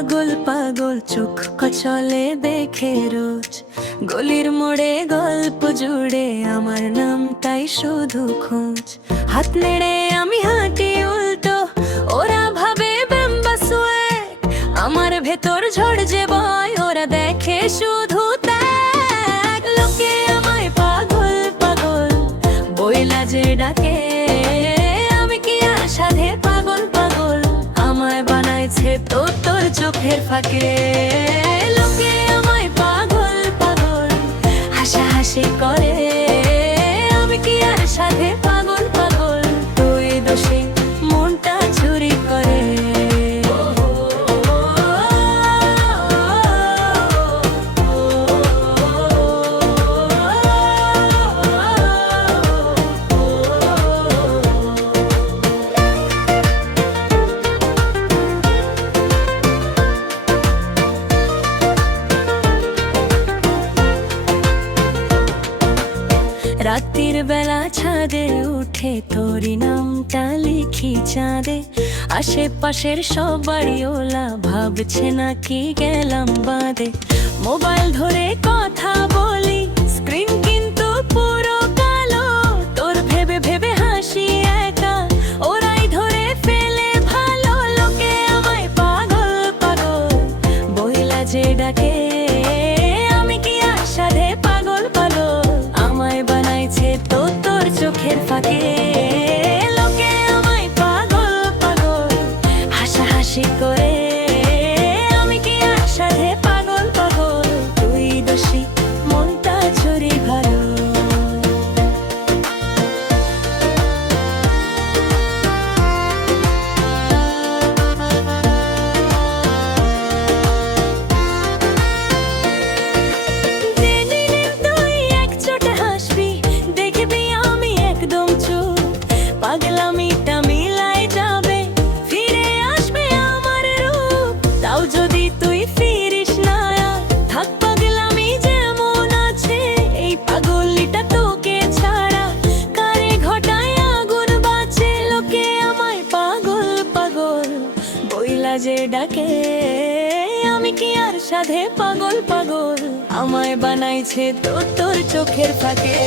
পাগল পাগল চোখ কচলে দেখে রোজ, গলির মোড়ে গল্প জুড়ে আমার নামটাই শুধু খোঁজ। হাত নেড়ে আমি হাঁটি উল্টো, ওরা ভাবে ব্যাম্বাসুয়ে, আমার ভেতর ঝড় যে বয়, ওরা দেখে শুধু ত্যাগ। লোকে আমায় পাগল পাগল বইলা যে ডাকে, আমি কি আর সাধে পাগল পাগল, আমায় বানাইছে তো তোর চোখের ফাঁকে। লোকে আমায় পাগল পাগল হাসাহাসি করে, আমি কি আর সাধে পাগল পাগল, তুই দোষী মনটা চুরি করে। রাতের বেলা ছাদে উঠে তোরি নামটা লিখি চাঁদে, আশেপাশের সব বাড়িওলা ভাবছে নাকি গেলাম বাদে। মোবাইল ধরে কথা বলি, স্ক্রিন কিন্তু পুরো কালো, তোর ভেবে ভেবে হাসি একা, ওরাই ধরে ফেলে ভালো। লোকে আমায় পাগল পাগল বইলা যে ডাকে, আমি কি আর সাধে পাগল পাগল, আমায় বানাইছে তো তোর চোখের ফাঁকে। লোকে আমায় পাগল পাগল হাসাহাসি করে, আমি কি আর সাধে পাগল পাগল, তুই দোষী মনটা চুরি ভালো। পাগলামিটা মিলাই যাবে, ফিরে আসবে আমার রূপ, তাও যদি তুই ফিরিস না, থাক পাগলামি যেমন আছে, এই পাগলিটা তোকে ছাড়া কারে ঘটায় আগুন বাঁচে। লোকে আমায় পাগল পাগল বইলা যে ডাকে, আমি কি আর সাধে পাগল পাগল, আমায় বানাইছে তো তোর চোখের ফাঁকে।